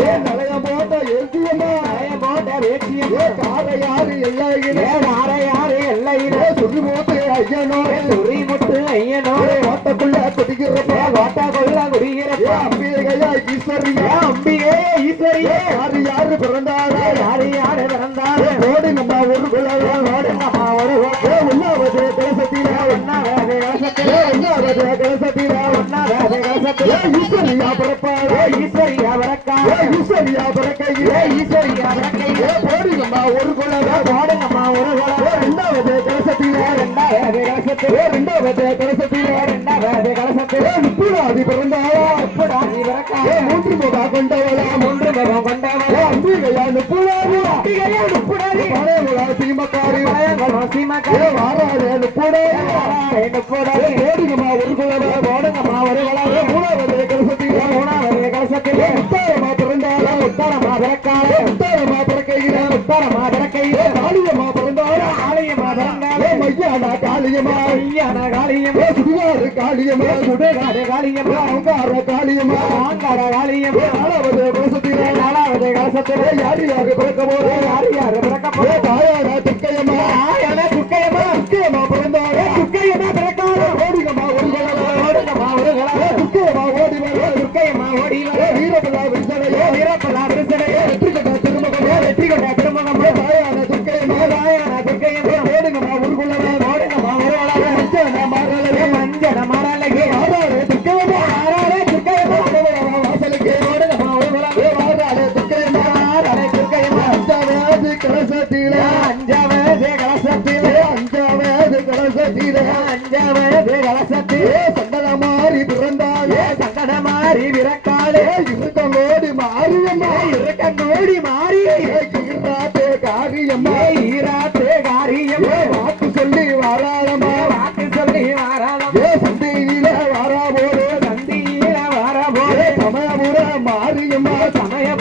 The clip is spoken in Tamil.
நலைய போட்ட எழுதியம்மா. நய போட்ட வேட்டியம்மா காரையாறு எல்லையிலே. யாரு எல்லையிலே. சொல்லி போட்டு ஐயனோடு. துரி முட்டு ஐயனோடு. ஓட்டக்குள்ள குடிக்கிறப்ப. வாட்டா கொள்ள குடிகிறப்பா அம்பிகையா ஈஸ்வரியா. அம்பியே ஈஸ்வரியே. யாரு யாரு பிறந்தாரா. யாரு யாரு பிறந்தாலும் கோடி நம்ம ஒரு குலவா ஓடுங்கம்மா ஒரு ஏ உண்ணாவது ஈஸ்வரியா பிறப்பாரா ஈஸ்வரியா வரக்கா ஈஸ்வரியா பிறக்கையிலே ஈஸ்வரியா கோடி நம்ம ஒரு குலவா ஓடுங்கம்மா ஒரு குலம் ரெண்டாவது கலசத்தில. ரெண்டாவது கலசத்திலே. ரெண்டாவது கலசத்தில. ரெண்டாவது கலசத்திலே. மூன்று முகா கொண்டவளா? மூன்று கொண்டவளே? அம்பிகையா அம்பிகையா சீமக்காரி. வாராதே ஏ நுப்புடாதி கலசத்தில முத்தாரமா பிறந்தாரா உத்தரமா பிறக்காலே முத்தாரமா பிறக்கையில உத்தரமா பிறக்கையிலே பிறந்தாரா காளியம்மா ஏ பிறந்தாலே மையானா காளியம்மா ஐயான காளியம்மா ஏ சுடுகாடு காளியம்மா சுடுகாடு காளியம்மா அங்கார காளியம்மா ஆங்கார காளியம்மா நாலாவது கலசத்தில நாலாவது கலசத்திலே யாரு யாரு பிறக்க போறா யாரு யாரு பிறக்க ஏ போறா தாயாரா துக்கையம்மா வர வீரப்பலா விருசனையே வெற்றி கட்ட திருமகமே வெற்றி கொண்ட திருமணம் ஏ தாயாரா தாயான குக்கையம்மா ஓடுங்கம்மா ஒரு ஓடுங்கம்மா ஒரு குலம் மஞ்சள் மாறலையே மஞ்சள ஆறாறு துக்கையம்மா ஆறாரே குக்கையம்மா வாசலுக்கு ஓடுங்கம்மா ஒரு குலம் ஏ அஞ்சாவது அஞ்சாவது கலசத்திலே அஞ்சாவது அஞ்சாவது கலசத்திலே சந்தன மாறி பிறந்தாலே சங்கட மாறி விரக்காலே இருக்க தேடி மாறி ஈராத்தே காரியம்மா. ஈராத்தே காரியம் வாக்கு சொல்லி வராதம்மா. வாக்கு சொல்லி வராதம் ஏ சந்தையில வர போது சந்தையில வர போது சமயபுர மாரியம்மா. சமய